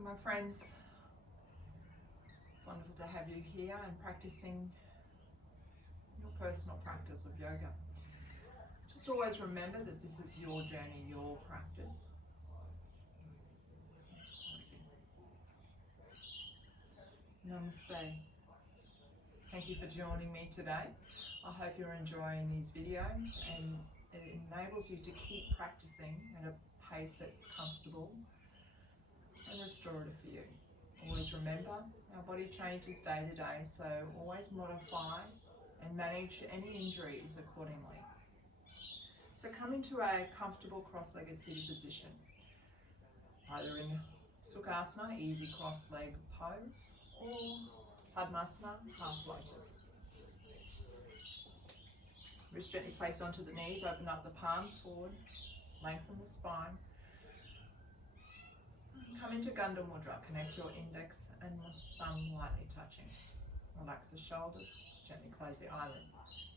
Welcome, my friends. It's wonderful to have you here and practicing your personal practice of yoga. Just always remember that this is your journey, your practice. Namaste. Thank you for joining me today. I hope you're enjoying these videos and it enables you to keep practicing at a pace that's comfortable and restorative for you. Always remember, our body changes day to day, so always modify and manage any injuries accordingly. So come into a comfortable cross-legged seated position, either in Sukhasana, easy cross-leg pose, or Padmasana, half lotus. Wrist gently placed onto the knees, open up the palms forward, lengthen the spine. Come into Gandha Mudra, connect your index and thumb lightly touching. Relax the shoulders, gently close the eyelids.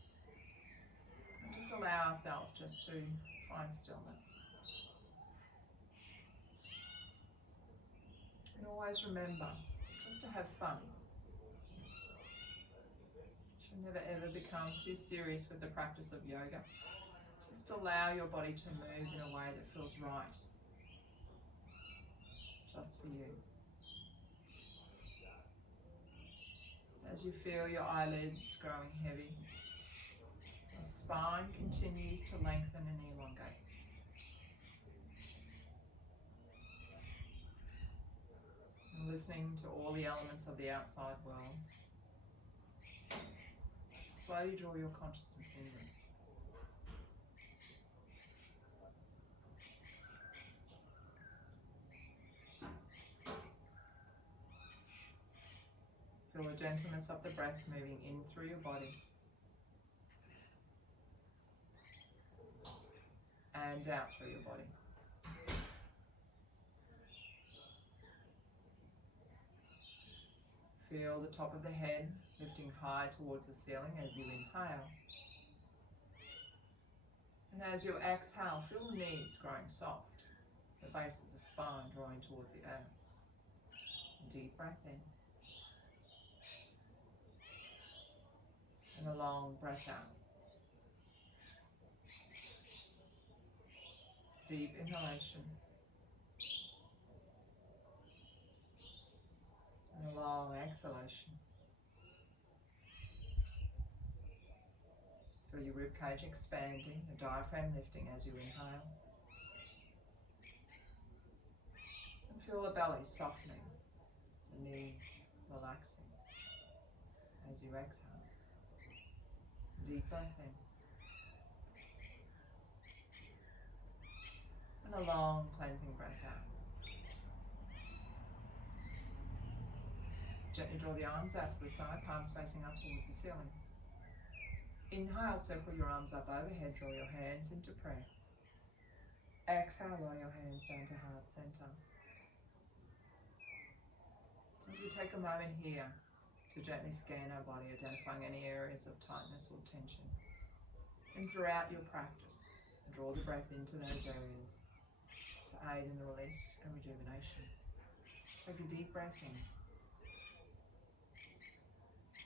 And just allow ourselves just to find stillness. And always remember, just to have fun. Should never ever become too serious with the practice of yoga. Just allow your body to move in a way that feels right. Just for you. As you feel your eyelids growing heavy, the spine continues to lengthen and elongate. And listening to all the elements of the outside world. Slowly draw your consciousness inwards. Feel the gentleness of the breath moving in through your body and out through your body. Feel the top of the head lifting high towards the ceiling as you inhale. And as you exhale, feel the knees growing soft, the base of the spine drawing towards the earth. Deep breath in. And a long breath out. Deep inhalation. And a long exhalation. Feel your ribcage expanding, the diaphragm lifting as you inhale. And feel the belly softening, the knees relaxing as you exhale. Deep breath in. And a long cleansing breath out. Gently draw the arms out to the side, palms facing up towards the ceiling. Inhale, circle your arms up overhead, draw your hands into prayer. Exhale, lower your hands down to heart center. As we take a moment here to gently scan our body, identifying any areas of tightness or tension. And throughout your practice, draw the breath into those areas to aid in the release and rejuvenation. Take a deep breath in.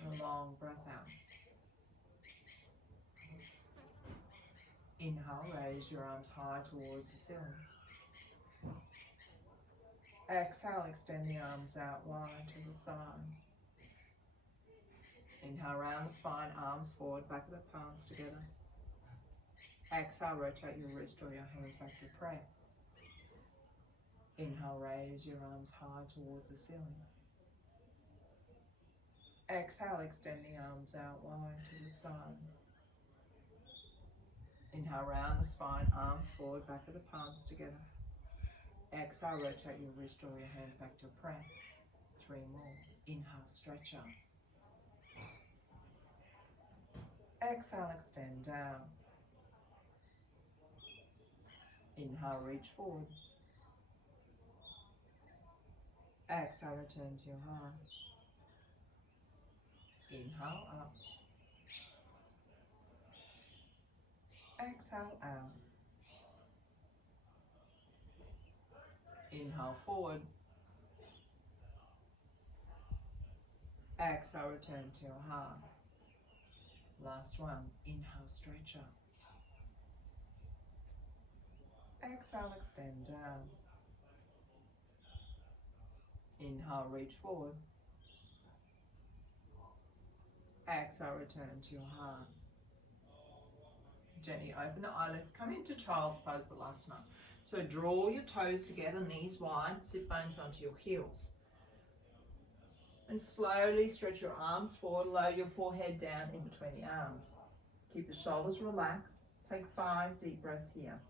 And a long breath out. Inhale, raise your arms high towards the ceiling. Exhale, extend the arms out wide to the side. Inhale, round the spine, arms forward, back of the palms together. Exhale, rotate your wrist, draw your hands back to prayer. Inhale, raise your arms high towards the ceiling. Exhale, extend the arms out wide to the side. Inhale, round the spine, arms forward, back of the palms together. Exhale, rotate your wrist, draw your hands back to prayer. 3 more. Inhale, stretch up. Exhale, extend down. Inhale, reach forward. Exhale, return to your heart. Inhale, up. Exhale, out. Inhale, forward. Exhale, return to your heart. Last one, inhale, stretch up. Exhale, extend down. Inhale, reach forward. Exhale, return to your heart. Gently open the eyelids, come into child's pose balasana. So draw your toes together, knees wide, sit bones onto your heels. And slowly stretch your arms forward, lower your forehead down in between the arms. Keep the shoulders relaxed. Take 5 deep breaths here.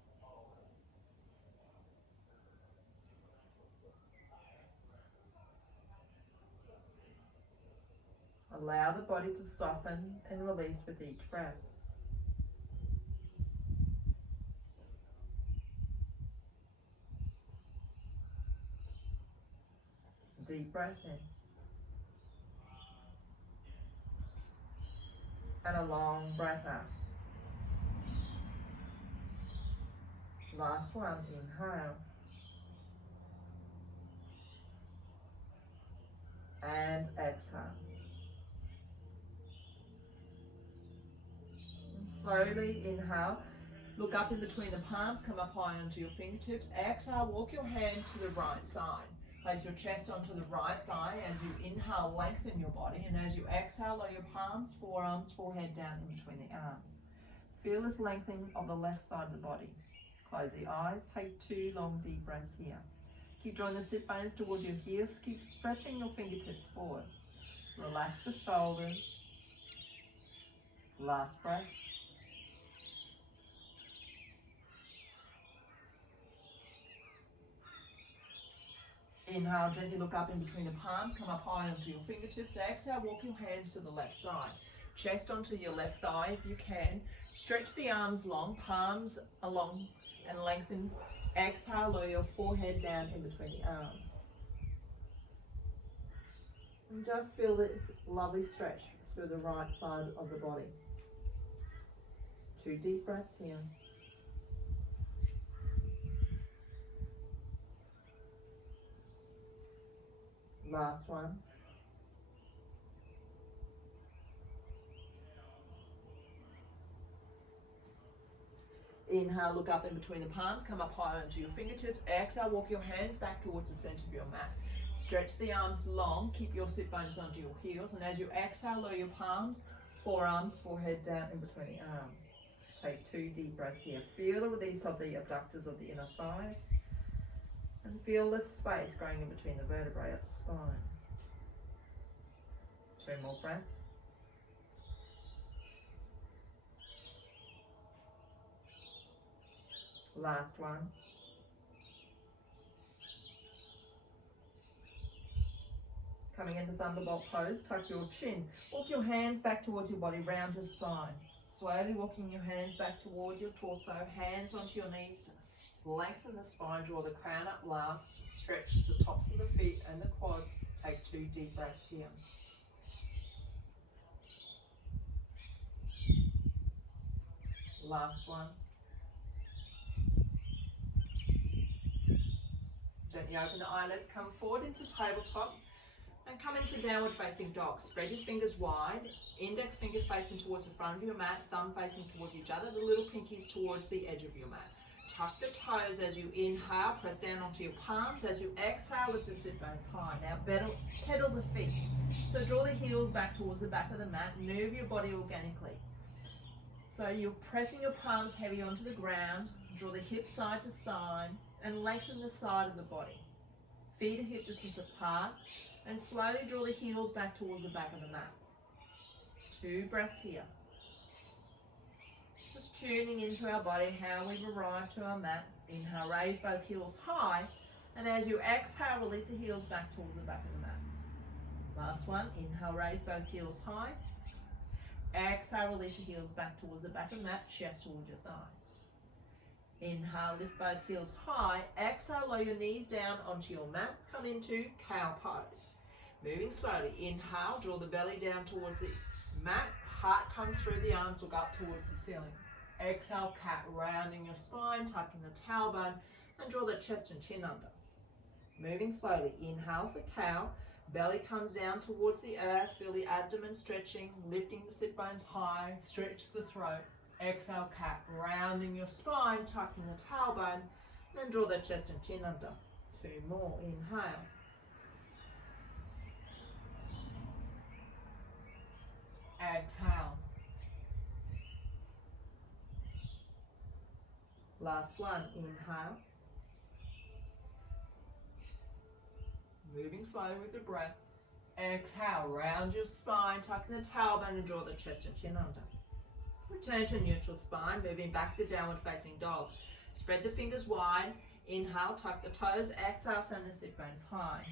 Allow the body to soften and release with each breath. Deep breath in. And a long breath out. Last one, inhale. And exhale. And slowly inhale. Look up in between the palms, come up high onto your fingertips. Exhale, walk your hands to the right side. Place your chest onto the right thigh. As you inhale, lengthen your body. And as you exhale, lower your palms, forearms, forehead down in between the arms. Feel this lengthening of the left side of the body. Close the eyes. Take 2 long, deep breaths here. Keep drawing the sit bones towards your heels. Keep stretching your fingertips forward. Relax the shoulders. Last breath. Inhale, gently look up in between the palms, come up high onto your fingertips. Exhale, walk your hands to the left side. Chest onto your left thigh if you can. Stretch the arms long, palms along and lengthen. Exhale, lower your forehead down in between the arms. And just feel this lovely stretch through the right side of the body. 2 deep breaths here. Last one. Inhale, look up in between the palms, come up high onto your fingertips. Exhale, walk your hands back towards the center of your mat. Stretch the arms long, keep your sit bones onto your heels, and as you exhale, lower your palms, forearms, forehead down in between the arms. Take 2 deep breaths here. Feel the release of the abductors of the inner thighs, and feel the space growing in between the vertebrae of the spine. 2 more breaths. Last one. Coming into thunderbolt pose, tuck your chin. Walk your hands back towards your body, round your spine. Slowly walking your hands back towards your torso, hands onto your knees. Lengthen the spine, draw the crown up last. Stretch the tops of the feet and the quads. Take 2 deep breaths here. Last one. Gently open the eyelids, come forward into tabletop and come into downward facing dog. Spread your fingers wide, index finger facing towards the front of your mat, thumb facing towards each other, the little pinkies towards the edge of your mat. Tuck the toes as you inhale, press down onto your palms. As you exhale, lift the sit bones high. Now pedal the feet. So draw the heels back towards the back of the mat, move your body organically. So you're pressing your palms heavy onto the ground, draw the hips side to side, and lengthen the side of the body. Feet are hip distance apart, and slowly draw the heels back towards the back of the mat. 2 breaths here. Just tuning into our body, how we've arrived to our mat. Inhale, raise both heels high, and as you exhale, release the heels back towards the back of the mat. Last one, inhale, raise both heels high. Exhale, release the heels back towards the back of the mat, chest towards your thighs. Inhale, lift both heels high. Exhale, lower your knees down onto your mat. Come into cow pose. Moving slowly. Inhale, draw the belly down towards the mat. Heart comes through the arms, look up towards the ceiling. Exhale, cat, rounding your spine, tucking the tailbone, and draw the chest and chin under. Moving slowly. Inhale for cow. Belly comes down towards the earth. Feel the abdomen stretching, lifting the sit bones high. Stretch the throat. Exhale, cat. Rounding your spine, tucking the tailbone. Then draw the chest and chin under. 2 more. Inhale. Exhale. Last one. Inhale. Moving slowly with the breath. Exhale. Round your spine, tucking the tailbone and draw the chest and chin under. Return to neutral spine, moving back to downward facing dog. Spread the fingers wide. Inhale, tuck the toes. Exhale, send the sit bones high.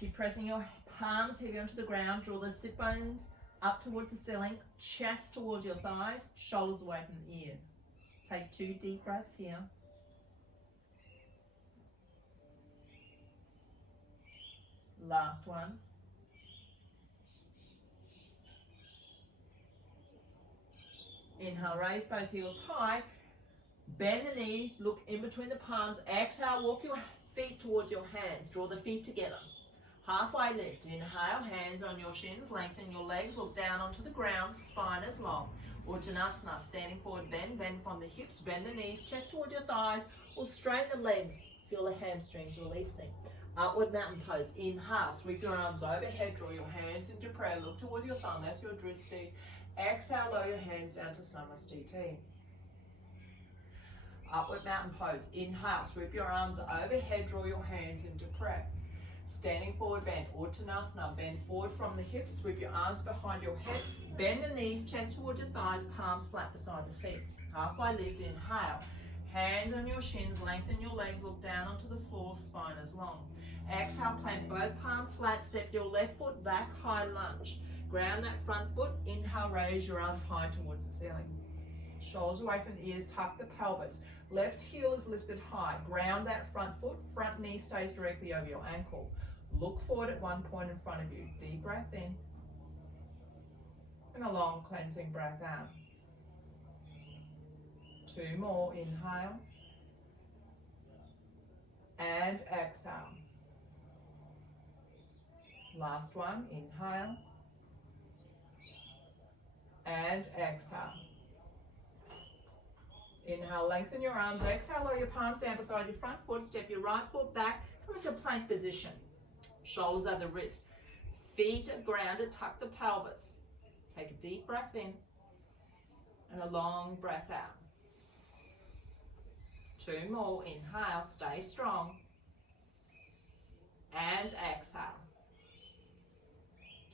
Keep pressing your palms heavy onto the ground. Draw the sit bones up towards the ceiling. Chest towards your thighs. Shoulders away from the ears. Take 2 deep breaths here. Last one. Inhale, raise both heels high. Bend the knees, look in between the palms. Exhale, walk your feet towards your hands. Draw the feet together. Halfway lift. Inhale, hands on your shins. Lengthen your legs, look down onto the ground. Spine is long. Uttanasana, standing forward, bend from the hips. Bend the knees, chest towards your thighs, or straighten the legs. Feel the hamstrings releasing. Upward mountain pose. Inhale, sweep your arms overhead. Draw your hands into prayer. Look towards your thumb. That's your drishti. Exhale, lower your hands down to Samastiti. Upward mountain pose. Inhale, sweep your arms overhead. Draw your hands into prayer. Standing forward bend. Uttanasana. Bend forward from the hips. Sweep your arms behind your head. Bend the knees, chest towards your thighs, palms flat beside the feet. Halfway lift. Inhale. Hands on your shins. Lengthen your legs. Look down onto the floor. Spine is long. Exhale, plant both palms flat. Step your left foot back. High lunge. Ground that front foot. Inhale, raise your arms high towards the ceiling. Shoulders away from the ears. Tuck the pelvis. Left heel is lifted high. Ground that front foot. Front knee stays directly over your ankle. Look forward at one point in front of you. Deep breath in. And a long cleansing breath out. 2 more. Inhale. And exhale. Last one. Inhale. And exhale. Inhale, lengthen your arms. Exhale, lower your palms down beside your front foot. Step your right foot back. Come into plank position. Shoulders are the wrists. Feet are grounded. Tuck the pelvis. Take a deep breath in. And a long breath out. 2 more. Inhale. Stay strong. And exhale.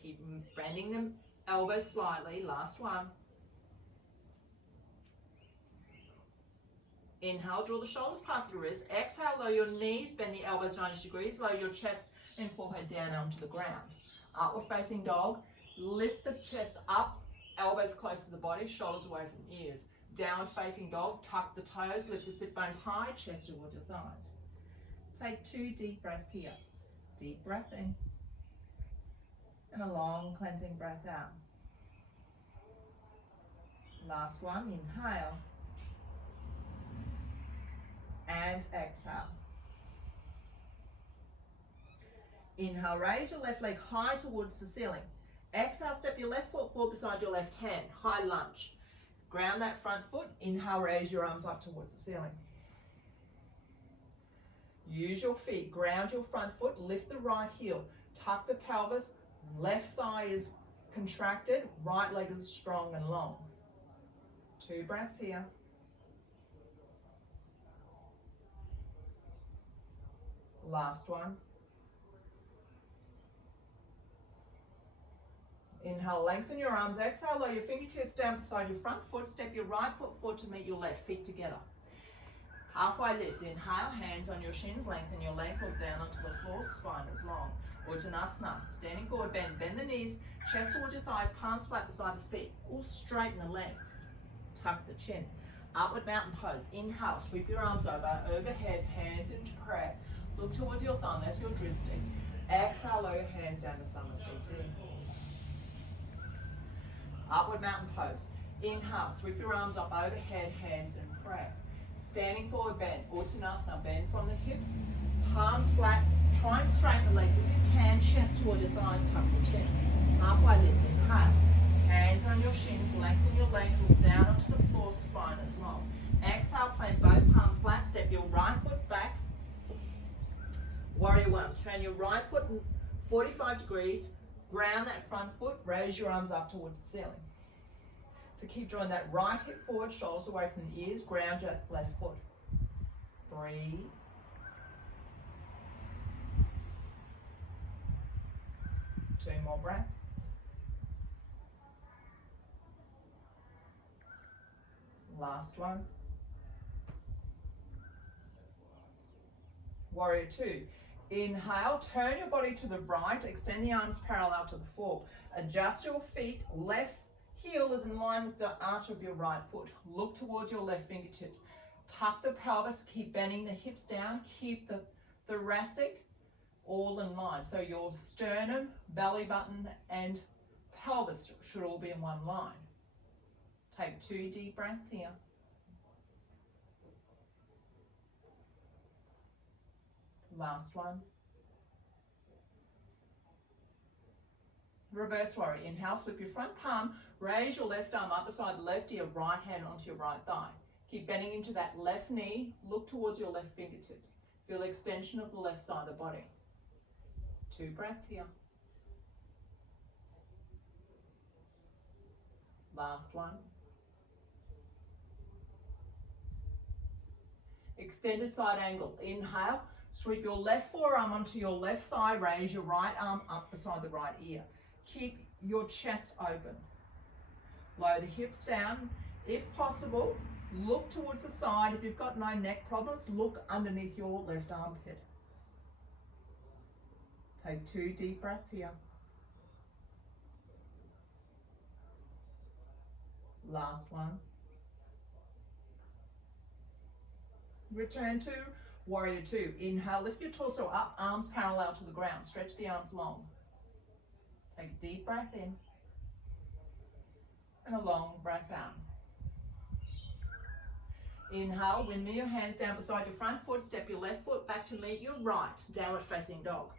Keep bending the elbows slightly. Last one. Inhale, draw the shoulders past the wrists. Exhale, lower your knees, bend the elbows 90 degrees. Lower your chest and forehead down onto the ground. Upward facing dog. Lift the chest up, elbows close to the body, shoulders away from the ears. Downward facing dog. Tuck the toes, lift the sit bones high, chest towards your thighs. Take 2 deep breaths here. Deep breath in. And a long cleansing breath out. Last one. Inhale. And exhale. Inhale, raise your left leg high towards the ceiling. Exhale, step your left foot forward beside your left hand. High lunge. Ground that front foot. Inhale, raise your arms up towards the ceiling. Use your feet. Ground your front foot. Lift the right heel. Tuck the pelvis. Left thigh is contracted. Right leg is strong and long. 2 breaths here. Last one. Inhale, lengthen your arms. Exhale, lower your fingertips down beside your front foot. Step your right foot forward to meet your left. Feet together. Halfway lift. Inhale, hands on your shins. Lengthen your legs. Look down onto the floor. Spine is long. Uttanasana. Standing forward, bend. Bend the knees. Chest towards your thighs. Palms flat beside the feet. All straighten the legs. Tuck the chin. Upward mountain pose. Inhale, sweep your arms overhead, hands into prayer. Look towards your thumb, that's your drishti. Exhale, lower your hands down to Samastiti. Upward mountain pose. Inhale, sweep your arms up overhead, hands in prayer. Standing forward bend, Uttanasana, bend from the hips, palms flat, Try and straighten the legs if you can, chest toward your thighs, tuck your chin. Halfway lift, inhale. Hands on your shins, lengthen your legs, look down onto the floor, spine is long. Exhale, plant both palms flat, step your right foot back. Warrior one, turn your right foot 45 degrees, ground that front foot, raise your arms up towards the ceiling. So keep drawing that right hip forward, shoulders away from the ears, ground your left foot. Breathe. Two more breaths. Last one. Warrior two. Inhale, turn your body to the right, extend the arms parallel to the floor. Adjust your feet, left heel is in line with the arch of your right foot. Look towards your left fingertips. Tuck the pelvis, keep bending the hips down, keep the thoracic all in line. So your sternum, belly button, and pelvis should all be in one line. Take 2 deep breaths here. Last one. Reverse warrior. Inhale, flip your front palm, raise your left arm up beside the left ear, right hand onto your right thigh. Keep bending into that left knee, look towards your left fingertips. Feel extension of the left side of the body. 2 breaths here. Last one. Extended side angle. Inhale, sweep your left forearm onto your left thigh, raise your right arm up beside the right ear. Keep your chest open. Lower the hips down. If possible, look towards the side. If you've got no neck problems, look underneath your left armpit. Take 2 deep breaths here. Last one. Return to warrior two. Inhale, lift your torso up, arms parallel to the ground. Stretch the arms long. Take a deep breath in and a long breath out. Inhale, windmill your hands down beside your front foot, step your left foot back to meet your right, downward facing dog.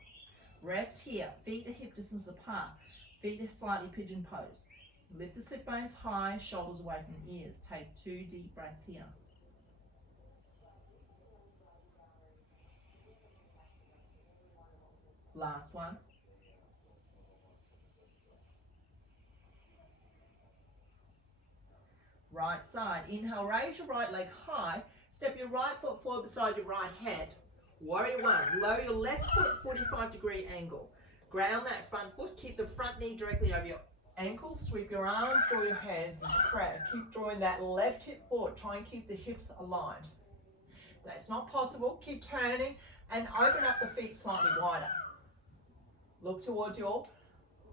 Rest here, feet are hip distance apart, feet are slightly pigeon pose. Lift the sit bones high, shoulders away from the ears. Take 2 deep breaths here. Last one. Right side. Inhale, raise your right leg high. Step your right foot forward beside your right head. Warrior one. Lower your left foot 45-degree angle. Ground that front foot. Keep the front knee directly over your ankle. Sweep your arms, draw your hands into prayer. Keep drawing that left hip forward. Try and keep the hips aligned. If that's not possible, keep turning and open up the feet slightly wider. Look towards your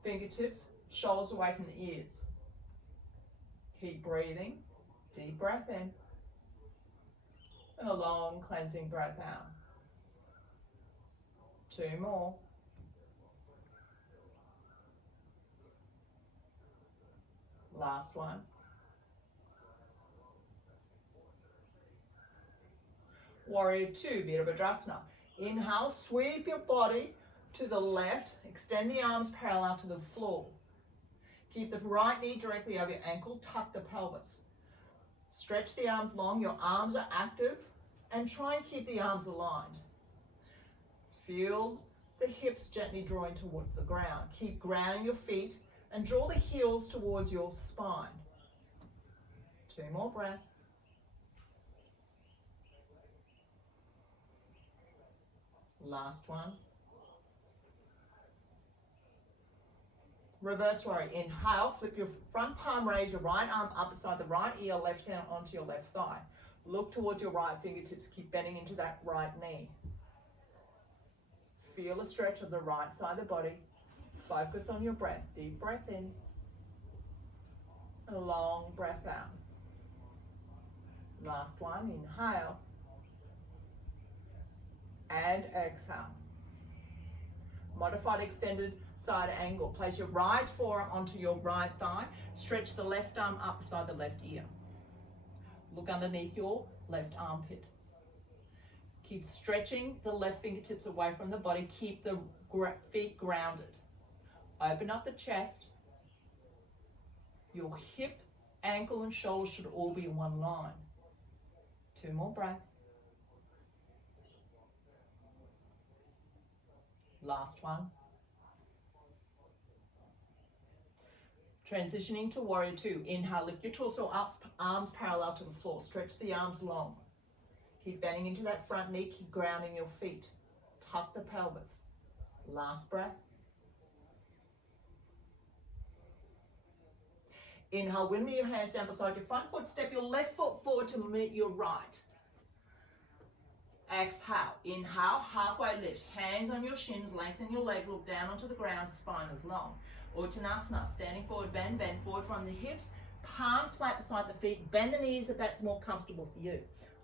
fingertips, shoulders away from the ears. Keep breathing, deep breath in, and a long cleansing breath out. 2 more. Last one. Warrior two, Virabhadrasana. Inhale, sweep your body to the left, extend the arms parallel to the floor. Keep the right knee directly over your ankle, tuck the pelvis. Stretch the arms long, your arms are active, and try and keep the arms aligned. Feel the hips gently drawing towards the ground. Keep grounding your feet and draw the heels towards your spine. 2 more breaths. Last one. Reverse warrior. Inhale, flip your front palm, raise your right arm up beside the right ear, left hand onto your left thigh. Look towards your right fingertips, keep bending into that right knee. Feel a stretch of the right side of the body. Focus on your breath. Deep breath in and a long breath out. Last one. Inhale and exhale. Modified extended side angle. Place your right forearm onto your right thigh. Stretch the left arm up beside the left ear. Look underneath your left armpit. Keep stretching the left fingertips away from the body. Keep the feet grounded. Open up the chest. Your hip, ankle, and shoulder should all be in one line. 2 more breaths. Last one. Transitioning to warrior 2. Inhale, lift your torso up, arms parallel to the floor. Stretch the arms long. Keep bending into that front knee. Keep grounding your feet. Tuck the pelvis. Last breath. Inhale, windmill your hands down beside your front foot. Step your left foot forward to meet your right. Exhale. Inhale, halfway lift. Hands on your shins, lengthen your legs, look down onto the ground, spine is long. Uttanasana, standing forward, bend forward from the hips, palms flat beside the feet, bend the knees if that's more comfortable for you.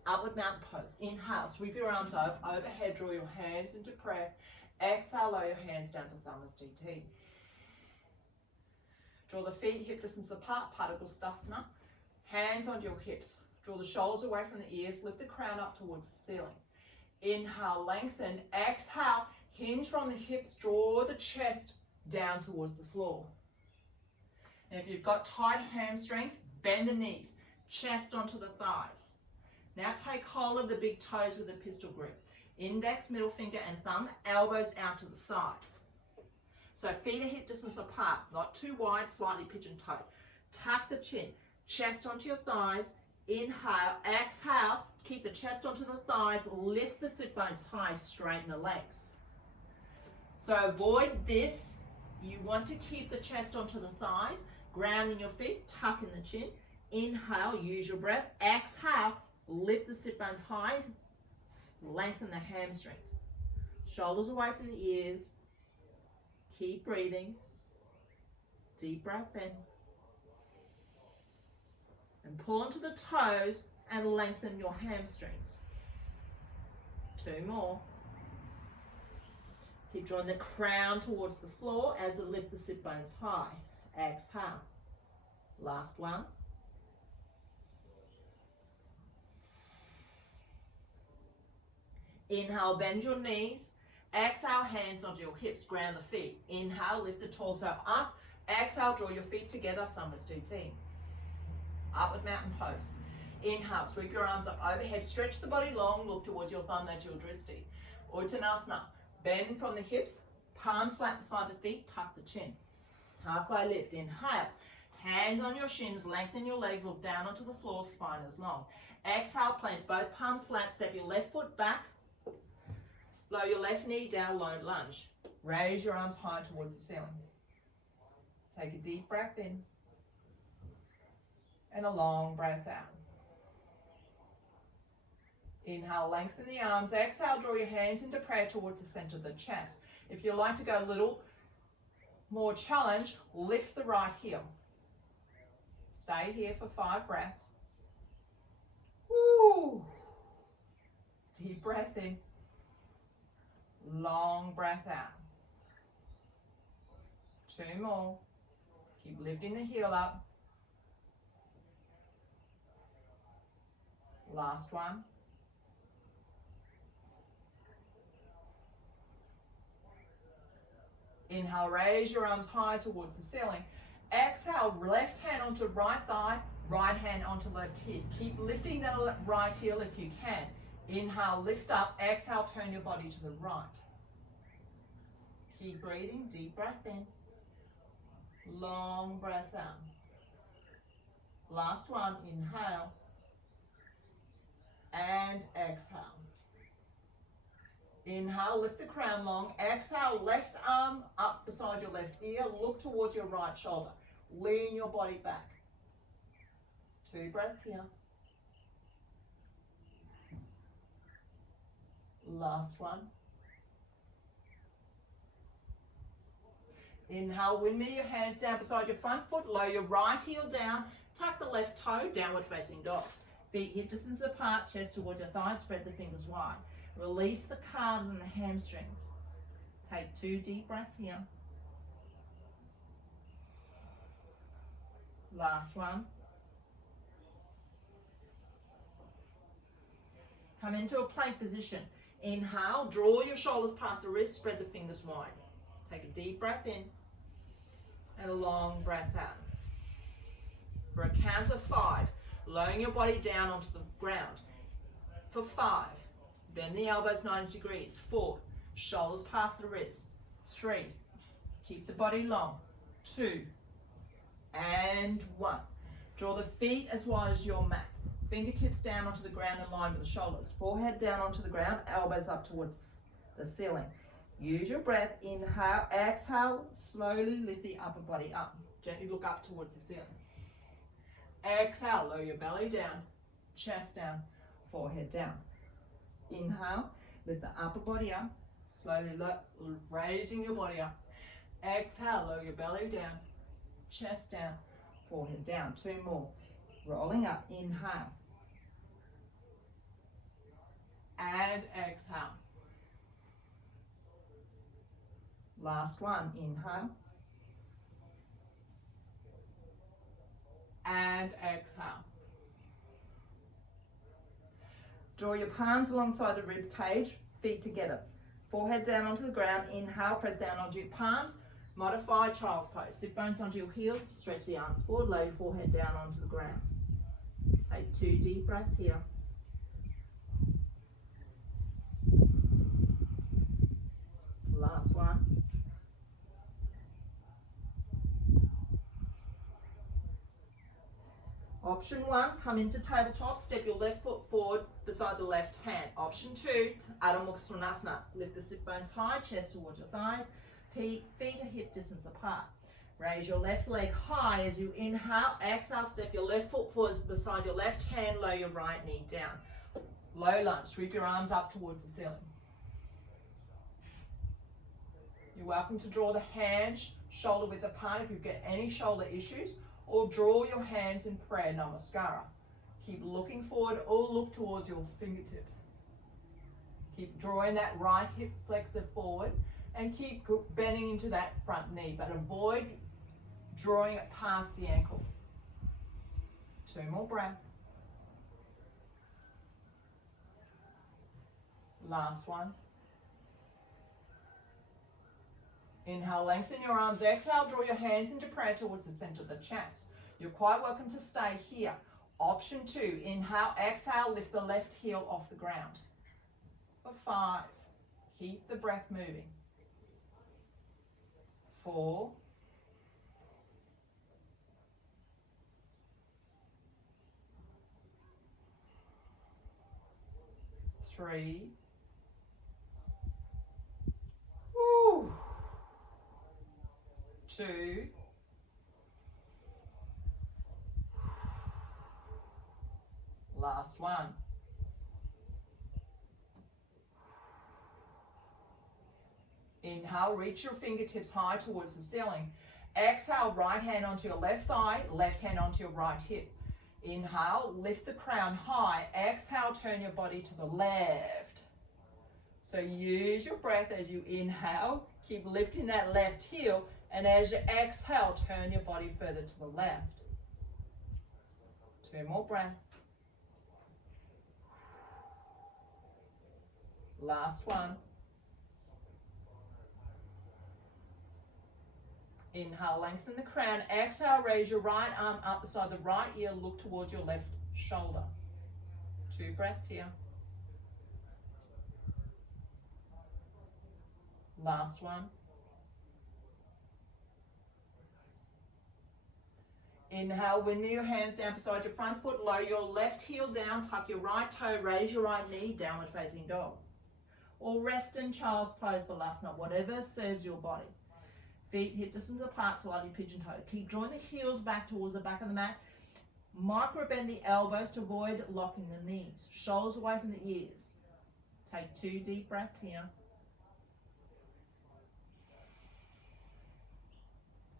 Upward mountain pose. Inhale, sweep your arms up, overhead, draw your hands into prayer. Exhale, lower your hands down to Samas DT. Draw the feet hip distance apart, Padagustasana. Hands onto your hips. Draw the shoulders away from the ears, lift the crown up towards the ceiling. Inhale, lengthen. Exhale, hinge from the hips, draw the chest down towards the floor. And if you've got tight hamstrings, bend the knees, chest onto the thighs. Now take hold of the big toes with a pistol grip. Index, middle finger and thumb, elbows out to the side. So feet are hip distance apart, not too wide, slightly pigeon-toed. Tuck the chin, chest onto your thighs. Inhale, exhale, keep the chest onto the thighs, lift the sit bones high, straighten the legs. So avoid this. You want to keep the chest onto the thighs, grounding your feet, tucking the chin. Inhale, use your breath. Exhale, lift the sit bones high, lengthen the hamstrings. Shoulders away from the ears. Keep breathing. Deep breath in. And pull into the toes and lengthen your hamstrings. 2 more. Keep drawing the crown towards the floor as you lift the sit bones high. Exhale. Last one. Inhale, bend your knees. Exhale, hands onto your hips, ground the feet. Inhale, lift the torso up. Exhale, draw your feet together, Samasthiti. Upward mountain pose. Inhale, sweep your arms up overhead, stretch the body long, look towards your thumb, that's your dristi. Uttanasana, bend from the hips, palms flat beside the feet, tuck the chin. Halfway lift, inhale. Hands on your shins, lengthen your legs, look down onto the floor, spine is long. Exhale, plant both palms flat, step your left foot back, lower your left knee down, low lunge. Raise your arms high towards the ceiling. Take a deep breath in and a long breath out. Inhale, lengthen the arms. Exhale, draw your hands into prayer towards the center of the chest. If you like to go a little more challenge, lift the right heel. Stay here for 5 breaths. Woo. Deep breath in. Long breath out. 2 more. Keep lifting the heel up. Last one. Inhale, raise your arms high towards the ceiling. Exhale, left hand onto right thigh, right hand onto left hip. Keep lifting the right heel if you can. Inhale, lift up. Exhale, turn your body to the right. Keep breathing, deep breath in. Long breath out. Last one, inhale. And exhale. Inhale, lift the crown long. Exhale, left arm up beside your left ear. Look towards your right shoulder. Lean your body back. 2 breaths here. Last one. Inhale, windmill your hands down beside your front foot. Lower your right heel down. Tuck the left toe, downward facing dog. Feet hip distance apart, chest towards your thighs, spread the fingers wide. Release the calves and the hamstrings. Take 2 deep breaths here. Last one. Come into a plank position. Inhale, draw your shoulders past the wrist, spread the fingers wide. Take a deep breath in and a long breath out. For a count of 5, lowering your body down onto the ground. For 5, bend the elbows 90 degrees. 4, shoulders past the wrist. 3, keep the body long. 2, and 1. Draw the feet as wide as your mat. Fingertips down onto the ground in line with the shoulders. Forehead down onto the ground, elbows up towards the ceiling. Use your breath. Inhale, exhale, slowly lift the upper body up. Gently look up towards the ceiling. Exhale, lower your belly down, chest down, forehead down. Inhale, lift the upper body up, slowly raising your body up. Exhale, lower your belly down, chest down, forehead down. 2 more. Rolling up, inhale. And exhale. Last one, inhale. And exhale. Draw your palms alongside the rib cage, feet together. Forehead down onto the ground, inhale, press down onto your palms. Modify child's pose. Sit bones onto your heels, stretch the arms forward, lay your forehead down onto the ground. Take 2 deep breaths here. Last one. Option 1, come into tabletop, step your left foot forward beside the left hand. Option 2, Adho Mukha Svanasana. Lift the sit bones high, chest towards your thighs, feet are hip distance apart. Raise your left leg high as you inhale. Exhale, step your left foot forward beside your left hand, lower your right knee down. Low lunge, sweep your arms up towards the ceiling. You're welcome to draw the hands shoulder width apart if you've got any shoulder issues, or draw your hands in prayer, namaskara. Keep looking forward or look towards your fingertips. Keep drawing that right hip flexor forward and keep bending into that front knee, but avoid drawing it past the ankle. 2 more breaths. Last one. Inhale, lengthen your arms. Exhale, draw your hands into prayer towards the center of the chest. You're quite welcome to stay here. Option 2, inhale, exhale, lift the left heel off the ground. For 5, keep the breath moving. 4, 3, 2, last one. Inhale, reach your fingertips high towards the ceiling. Exhale, right hand onto your left thigh, left hand onto your right hip. Inhale, lift the crown high. Exhale, turn your body to the left. So use your breath as you inhale. Keep lifting that left heel. And as you exhale, turn your body further to the left. 2 more breaths. Last one. Inhale, lengthen the crown. Exhale, raise your right arm up beside the right ear. Look towards your left shoulder. 2 breaths here. Last one. Inhale, window your hands down beside your front foot. Lower your left heel down. Tuck your right toe. Raise your right knee. Downward facing dog. Or rest in child's pose, balasana. Whatever serves your body. Feet hip distance apart, slightly pigeon-toed. Keep drawing the heels back towards the back of the mat. Micro bend the elbows to avoid locking the knees. Shoulders away from the ears. Take 2 deep breaths here.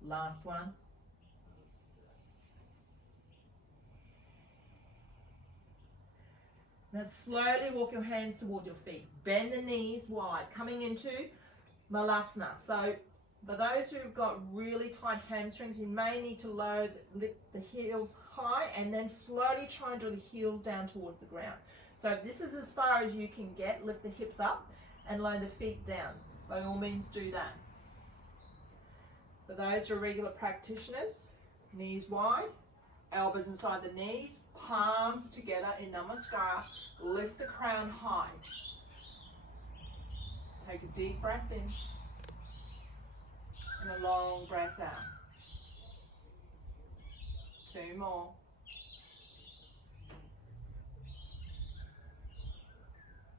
Last one. Now slowly walk your hands toward your feet. Bend the knees wide, coming into malasana. So for those who've got really tight hamstrings, you may need to lift the heels high and then slowly try and draw the heels down towards the ground. So if this is as far as you can get, lift the hips up and lower the feet down. By all means do that. For those who are regular practitioners, knees wide, elbows inside the knees, palms together in Namaskar, lift the crown high. Take a deep breath in and a long breath out. 2 more.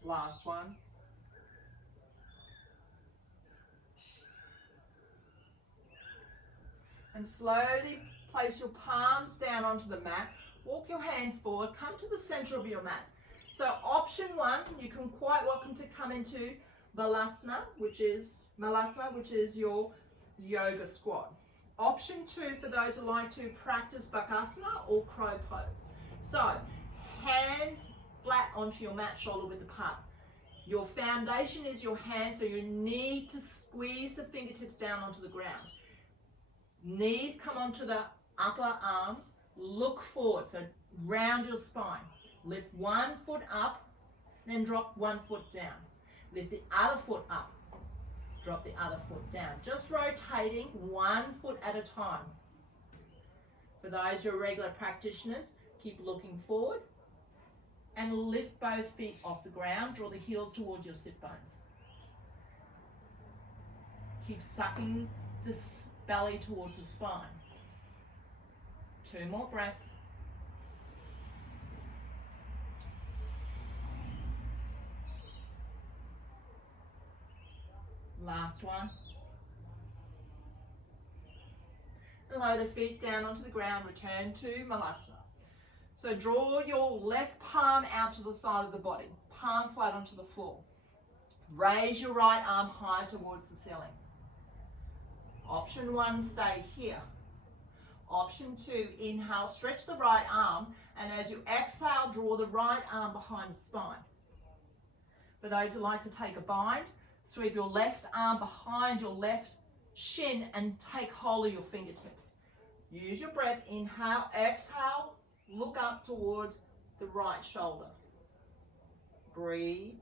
Last one. And slowly place your palms down onto the mat. Walk your hands forward. Come to the center of your mat. So option 1, you can quite welcome to come into Malasana, which is your yoga squat. Option 2, for those who like to practice Bakasana or crow pose. So hands flat onto your mat, shoulder width apart. Your foundation is your hands, so you need to squeeze the fingertips down onto the ground. Knees come onto the upper arms, look forward, so round your spine. Lift one foot up, then drop one foot down. Lift the other foot up, drop the other foot down. Just rotating 1 foot at a time. For those who are regular practitioners, keep looking forward and lift both feet off the ground. Draw the heels towards your sit bones. Keep sucking the belly towards the spine. 2 more breaths. Last one. And lower the feet down onto the ground. Return to Malasana. So draw your left palm out to the side of the body. Palm flat onto the floor. Raise your right arm high towards the ceiling. Option 1, stay here. Option 2, inhale, stretch the right arm, and as you exhale, draw the right arm behind the spine. For those who like to take a bind, sweep your left arm behind your left shin and take hold of your fingertips. Use your breath, inhale, exhale, look up towards the right shoulder. Breathe.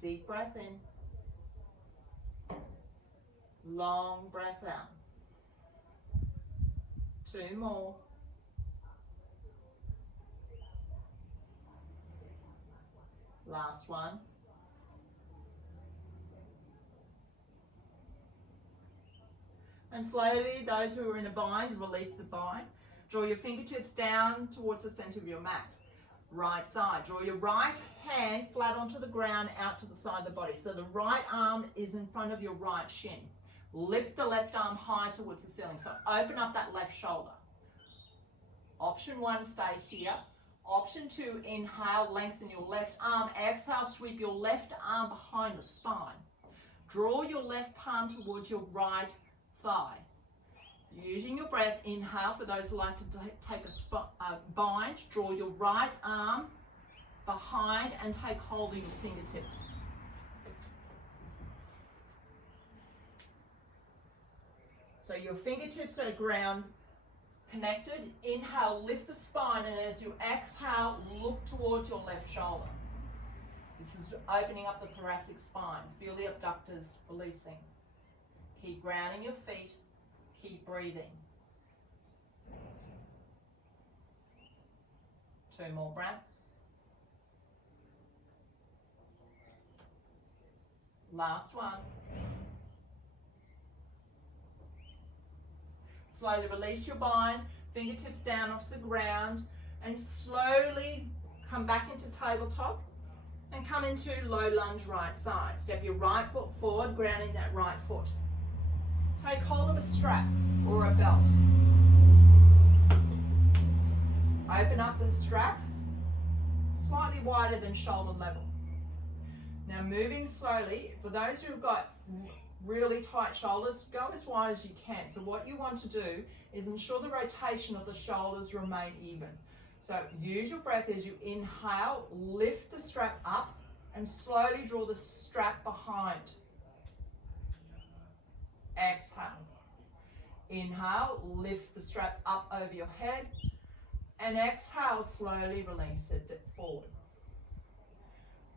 Deep breath in. Long breath out. 2 more. Last one. And slowly, those who are in a bind, release the bind. Draw your fingertips down towards the center of your mat. Right side. Draw your right hand flat onto the ground, out to the side of the body. So the right arm is in front of your right shin. Lift the left arm high towards the ceiling. So open up that left shoulder. Option 1, stay here. Option 2, inhale, lengthen your left arm. Exhale, sweep your left arm behind the spine. Draw your left palm towards your right thigh. Using your breath, inhale, for those who like to take a bind, draw your right arm behind and take hold of your fingertips. So your fingertips are ground connected. Inhale, lift the spine, and as you exhale, look towards your left shoulder. This is opening up the thoracic spine. Feel the abductors releasing. Keep grounding your feet. Keep breathing. 2 more breaths. Last one. Slowly release your bind, fingertips down onto the ground, and slowly come back into tabletop and come into low lunge right side. Step your right foot forward, grounding that right foot. Take hold of a strap or a belt. Open up the strap, slightly wider than shoulder level. Now moving slowly, for those who've got really tight shoulders, go as wide as you can. So what you want to do is ensure the rotation of the shoulders remain even. So use your breath as you inhale, lift the strap up and slowly draw the strap behind. Exhale. Inhale, lift the strap up over your head. And exhale, slowly release it forward.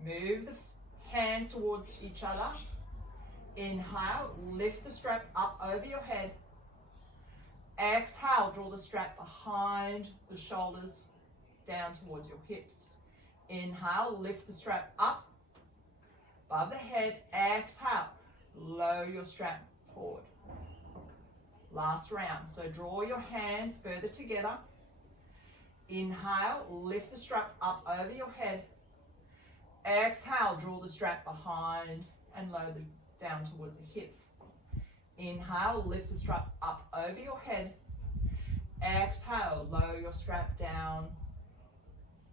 Move the hands towards each other. Inhale, lift the strap up over your head. Exhale, draw the strap behind the shoulders down towards your hips. Inhale, lift the strap up above the head. Exhale, lower your strap forward. Last round. So draw your hands further together. Inhale, lift the strap up over your head. Exhale, draw the strap behind and lower down towards the hips. Inhale, lift the strap up over your head. Exhale, lower your strap down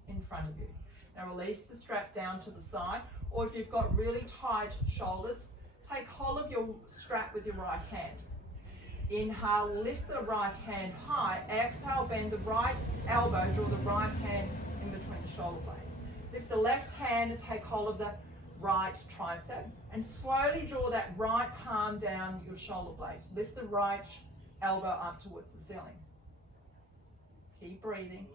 in front of you. Now release the strap down to the side, or if you've got really tight shoulders, take hold of your strap with your right hand. Inhale, lift the right hand high. Exhale, bend the right elbow, draw the right hand in between the shoulder blades. Lift the left hand and take hold of the right tricep and slowly draw that right palm down your shoulder blades. Lift the right elbow up towards the ceiling. Keep breathing.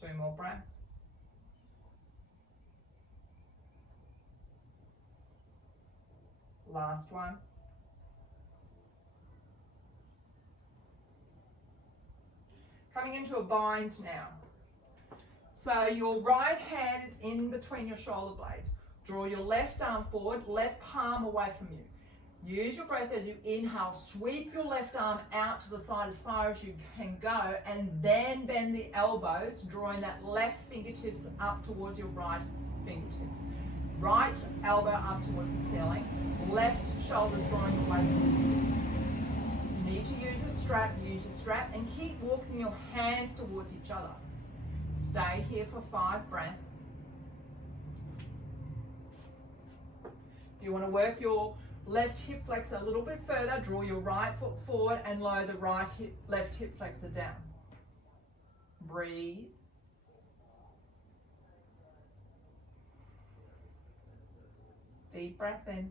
Two more breaths. Last one. Coming into a bind now. So your right hand is in between your shoulder blades. Draw your left arm forward, left palm away from you. Use your breath as you inhale. Sweep your left arm out to the side as far as you can go, and then bend the elbows, drawing that left fingertips up towards your right fingertips. Right elbow up towards the ceiling, left shoulder drawing away from the hips. You need to use a strap, and keep walking your hands towards each other. Stay here for 5 breaths. If you want to work your left hip flexor a little bit further, draw your right foot forward and lower the left hip flexor down. Breathe. Deep breath in.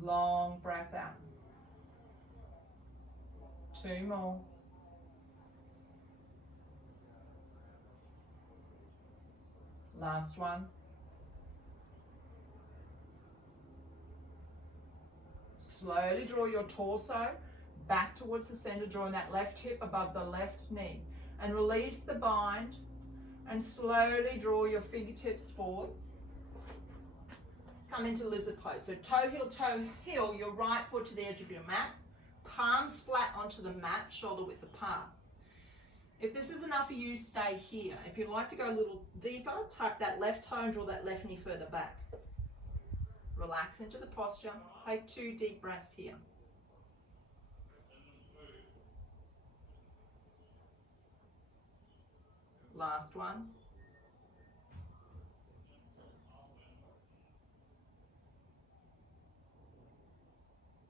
Long breath out. 2 more. Last one. Slowly draw your torso back towards the center, drawing that left hip above the left knee. And release the bind and slowly draw your fingertips forward. Come into lizard pose. So toe heel, your right foot to the edge of your mat. Palms flat onto the mat, shoulder width apart. If this is enough for you, stay here. If you'd like to go a little deeper, tuck that left toe and draw that left knee further back. Relax into the posture. Take 2 deep breaths here. Last one.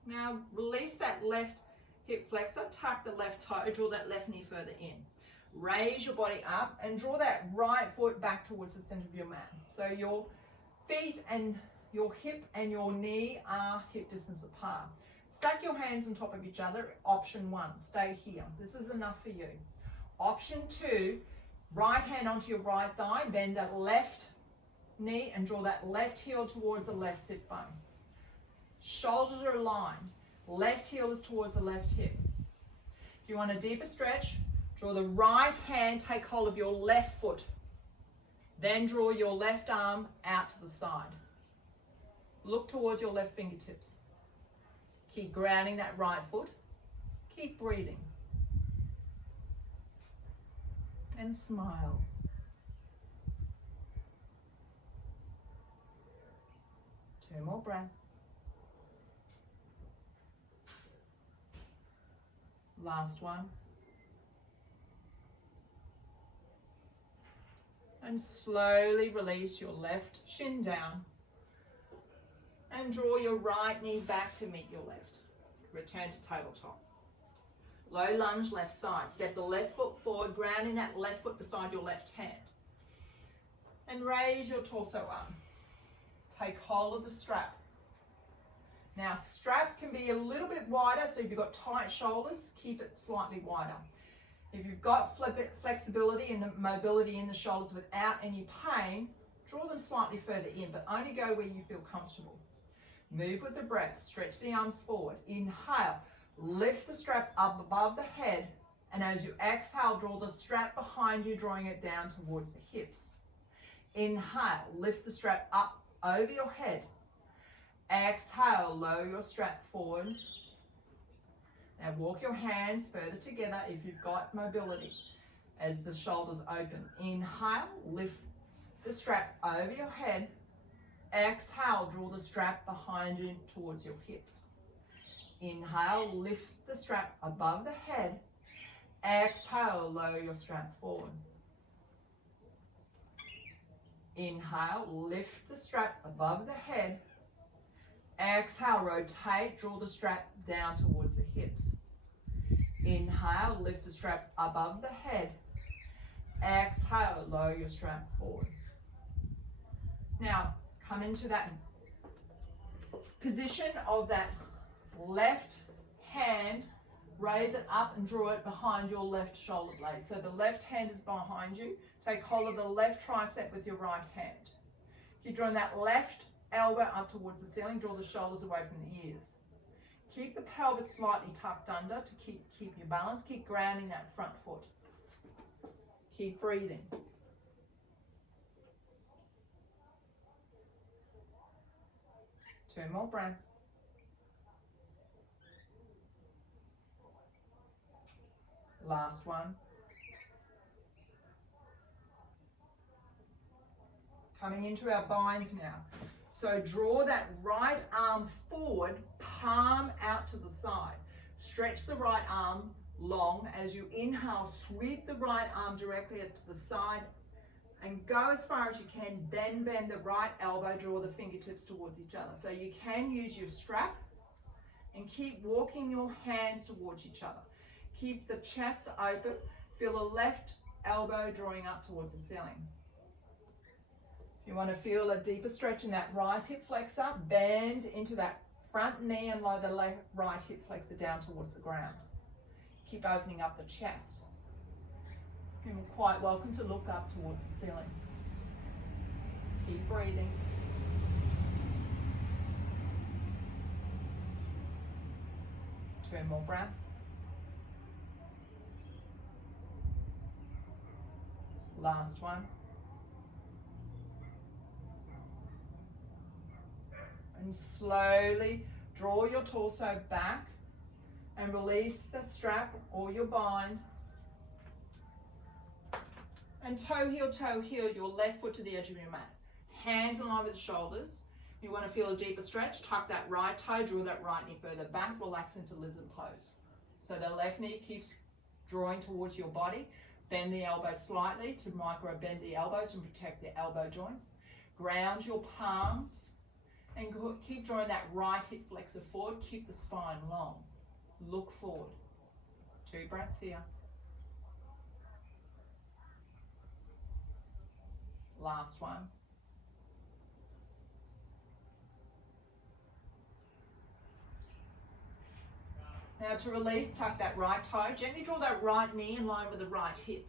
Now release that left hip flexor, tuck the left toe, draw that left knee further in. Raise your body up and draw that right foot back towards the center of your mat. So your feet and your hip and your knee are hip distance apart. Stack your hands on top of each other. Option 1, stay here. This is enough for you. Option 2, right hand onto your right thigh, bend that left knee and draw that left heel towards the left sit bone. Shoulders are aligned. Left heel is towards the left hip. If you want a deeper stretch, draw the right hand, take hold of your left foot. Then draw your left arm out to the side. Look towards your left fingertips. Keep grounding that right foot. Keep breathing. And smile. Two more breaths. Last one. And slowly release your left shin down. And draw your right knee back to meet your left. Return to tabletop. Low lunge, left side. Step the left foot forward, grounding that left foot beside your left hand. And raise your torso up. take hold of the strap. Now strap can be a little bit wider, so if you've got tight shoulders, keep it slightly wider. If you've got flexibility and mobility in the shoulders without any pain, draw them slightly further in, but only go where you feel comfortable. Move with the breath, stretch the arms forward. Inhale, lift the strap up above the head, and as you exhale, draw the strap behind you, drawing it down towards the hips. Inhale, lift the strap up over your head. Exhale, lower your strap forward. Now walk your hands further together if you've got mobility as the shoulders open. Inhale, lift the strap over your head. Exhale, draw the strap behind you towards your hips. Inhale, lift the strap above the head. Exhale, lower your strap forward. Inhale, lift the strap above the head. Exhale, rotate, draw the strap down towards the hips. Inhale, lift the strap above the head. Exhale, lower your strap forward. Now, come into that position of that left hand, raise it up and draw it behind your left shoulder blade. So the left hand is behind you. Take hold of the left tricep with your right hand. Keep drawing that left elbow up towards the ceiling, draw the shoulders away from the ears. Keep the pelvis slightly tucked under to keep your balance. Keep grounding that front foot. Keep breathing. Two more breaths. Last one. Coming into our bind now. So draw that right arm forward, palm out to the side. Stretch the right arm long. As you inhale, sweep the right arm directly to the side and go as far as you can. Then bend the right elbow, draw the fingertips towards each other. So you can use your strap and keep walking your hands towards each other. Keep the chest open. Feel the left elbow drawing up towards the ceiling. You want to feel a deeper stretch in that right hip flexor. Bend into that front knee and lower the right hip flexor down towards the ground. Keep opening up the chest. You're quite welcome to look up towards the ceiling. Keep breathing. Two more breaths. Last one. And slowly draw your torso back and release the strap or your bind. And toe heel, your left foot to the edge of your mat. Hands in line with the shoulders. You want to feel a deeper stretch. Tuck that right toe, draw that right knee further back, relax into lizard pose. So the left knee keeps drawing towards your body. Bend the elbow slightly to micro bend the elbows and protect the elbow joints. Ground your palms and keep drawing that right hip flexor forward. Keep the spine long. Look forward. Two breaths here. Last one. Now to release, tuck that right toe. Gently draw that right knee in line with the right hip.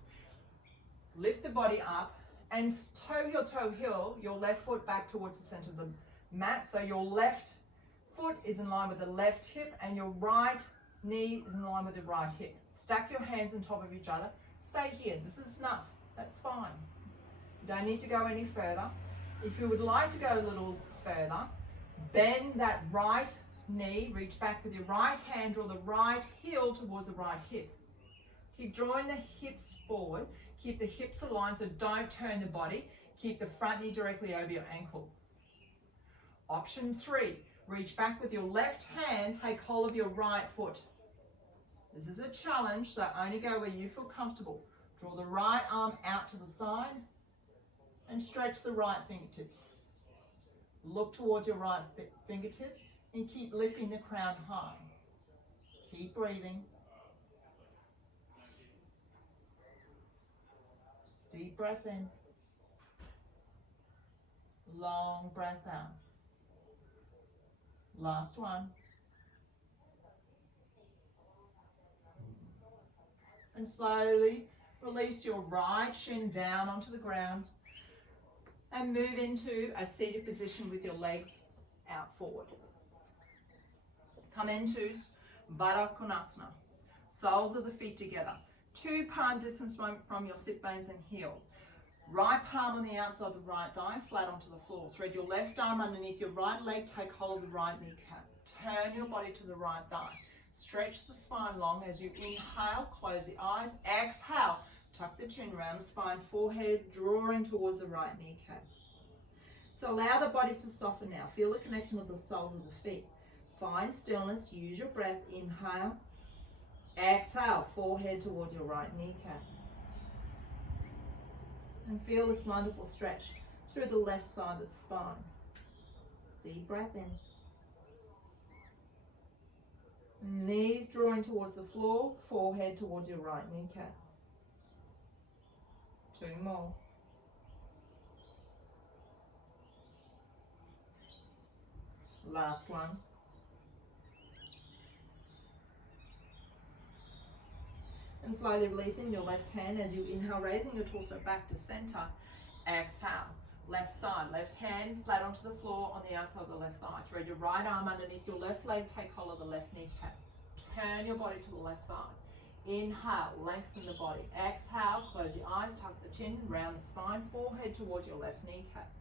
Lift the body up and toe heel, your left foot back towards the center of the mat. So your left foot is in line with the left hip and your right knee is in line with the right hip. Stack your hands on top of each other. Stay here. This is enough. That's fine. You don't need to go any further. If you would like to go a little further, bend that right knee, reach back with your right hand, draw the right heel towards the right hip. Keep drawing the hips forward. Keep the hips aligned, so don't turn the body. Keep the front knee directly over your ankle. Option 3, reach back with your left hand, take hold of your right foot. This is a challenge, so only go where you feel comfortable. Draw the right arm out to the side and stretch the right fingertips. Look towards your right fingertips and keep lifting the crown high. Keep breathing. Deep breath in. Long breath out. Last one. And slowly release your right shin down onto the ground and move into a seated position with your legs out forward. Come into Baddha Konasana. Soles of the feet together. 2 palm distance from your sit bones and heels. Right palm on the outside of the right thigh, flat onto the floor. Thread your left arm underneath your right leg, take hold of the right kneecap. Turn your body to the right thigh. Stretch the spine long as you inhale, close the eyes. Exhale, tuck the chin, round the spine, forehead drawing towards the right kneecap. So allow the body to soften now. Feel the connection of the soles of the feet. Find stillness, use your breath. Inhale, exhale, forehead towards your right kneecap. And feel this wonderful stretch through the left side of the spine. Deep breath in. Knees drawing towards the floor, forehead towards your right kneecap. 2 more. Last one. And slowly releasing your left hand as you inhale, raising your torso back to center. Exhale. Left side, left hand flat onto the floor on the outside of the left thigh. Thread your right arm underneath your left leg, take hold of the left kneecap. Turn your body to the left thigh. Inhale, lengthen the body. Exhale, close the eyes, tuck the chin, round the spine, forehead towards your left kneecap.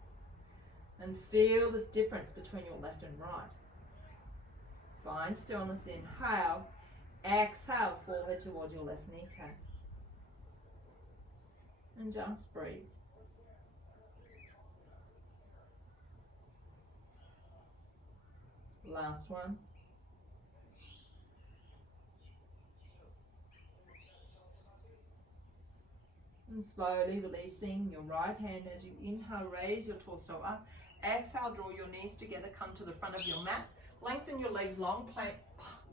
And feel this difference between your left and right. Find stillness, inhale. Exhale, forehead towards your left kneecap. And just breathe. Last one. And slowly releasing your right hand as you inhale, raise your torso up. Exhale, draw your knees together, come to the front of your mat. Lengthen your legs long, plank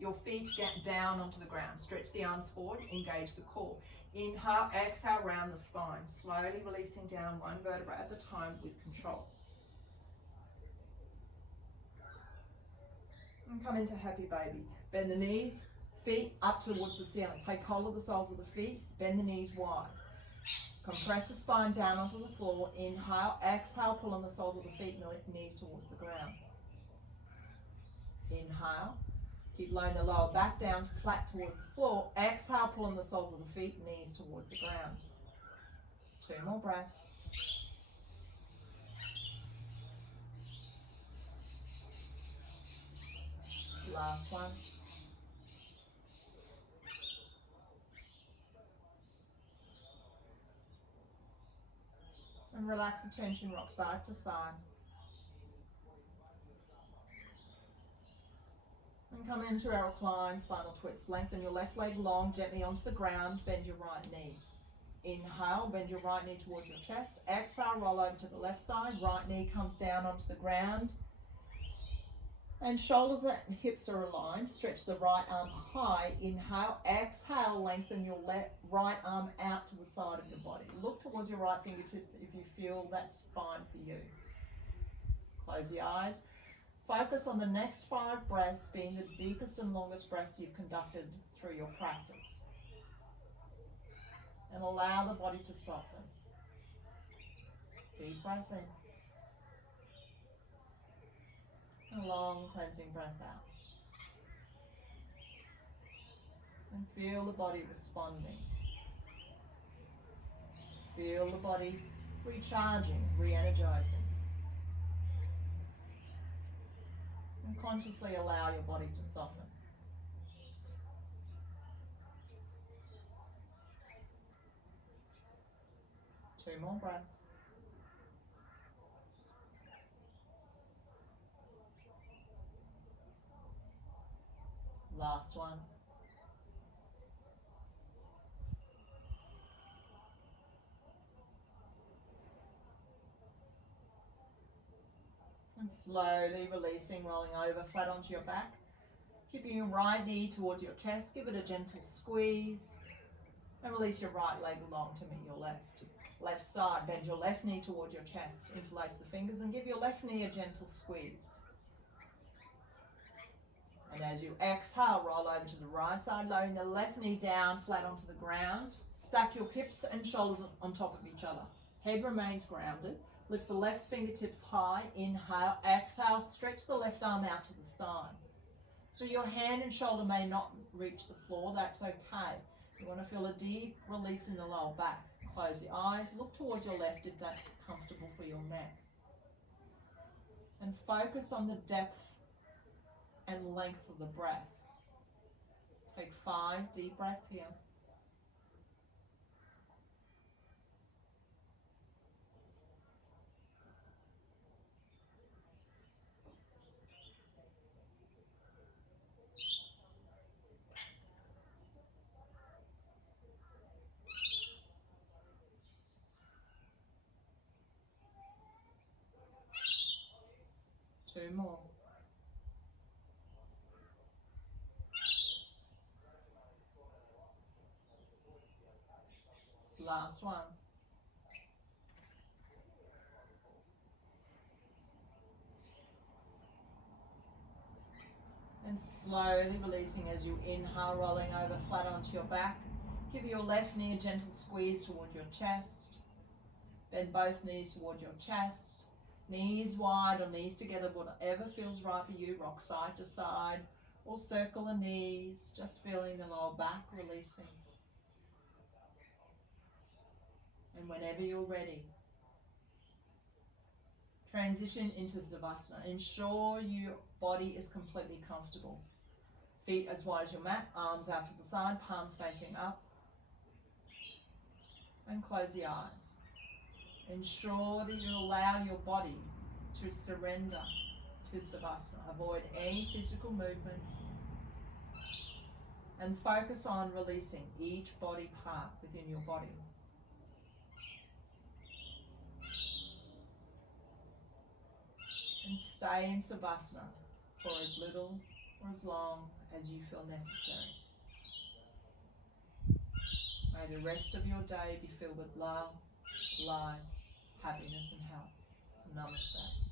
your feet get down onto the ground. Stretch the arms forward, engage the core. Inhale, exhale, round the spine. Slowly releasing down 1 vertebra at a time with control. And come into happy baby. Bend the knees, feet up towards the ceiling. Take hold of the soles of the feet, bend the knees wide. Compress the spine down onto the floor. Inhale, exhale, pull on the soles of the feet, knees towards the ground. Inhale, keep lowering the lower back down, flat towards the floor. Exhale, pull on the soles of the feet, knees towards the ground. 2 more breaths. Last one. And relax the tension, rock side to side. And come into our recline spinal twist. Lengthen your left leg long, gently onto the ground, bend your right knee. Inhale, bend your right knee towards your chest. Exhale, roll over to the left side. Right knee comes down onto the ground. And shoulders and hips are aligned. Stretch the right arm high. Inhale, exhale, lengthen your right arm out to the side of your body. Look towards your right fingertips if you feel that's fine for you. Close your eyes. Focus on the next 5 breaths being the deepest and longest breaths you've conducted through your practice. And allow the body to soften. Deep breath in. A long cleansing breath out. And feel the body responding. Feel the body recharging, re-energizing. And consciously allow your body to soften. Two more breaths. Last one. And slowly releasing, rolling over flat onto your back. Keeping your right knee towards your chest. Give it a gentle squeeze. And release your right leg long to meet your left. Left side, bend your left knee toward your chest, interlace the fingers and give your left knee a gentle squeeze. And as you exhale, roll over to the right side, lowering the left knee down, flat onto the ground. Stack your hips and shoulders on top of each other. Head remains grounded. Lift the left fingertips high. Inhale, exhale, stretch the left arm out to the side. So your hand and shoulder may not reach the floor, that's okay. You want to feel a deep release in the lower back. Close your eyes, look towards your left if that's comfortable for your neck. And focus on the depth and length of the breath. Take 5 deep breaths here. Two more. Last one. And slowly releasing as you inhale, rolling over flat onto your back. Give your left knee a gentle squeeze toward your chest. Bend both knees toward your chest. Knees wide or knees together, whatever feels right for you. Rock side to side or circle the knees, just feeling the lower back releasing. And whenever you're ready, transition into Savasana. Ensure your body is completely comfortable. Feet as wide as your mat, arms out to the side, palms facing up. And close the eyes. Ensure that you allow your body to surrender to Savasana. Avoid any physical movements. And focus on releasing each body part within your body. And stay in Savasana for as little or as long as you feel necessary. May the rest of your day be filled with love, light, happiness and health. Namaste.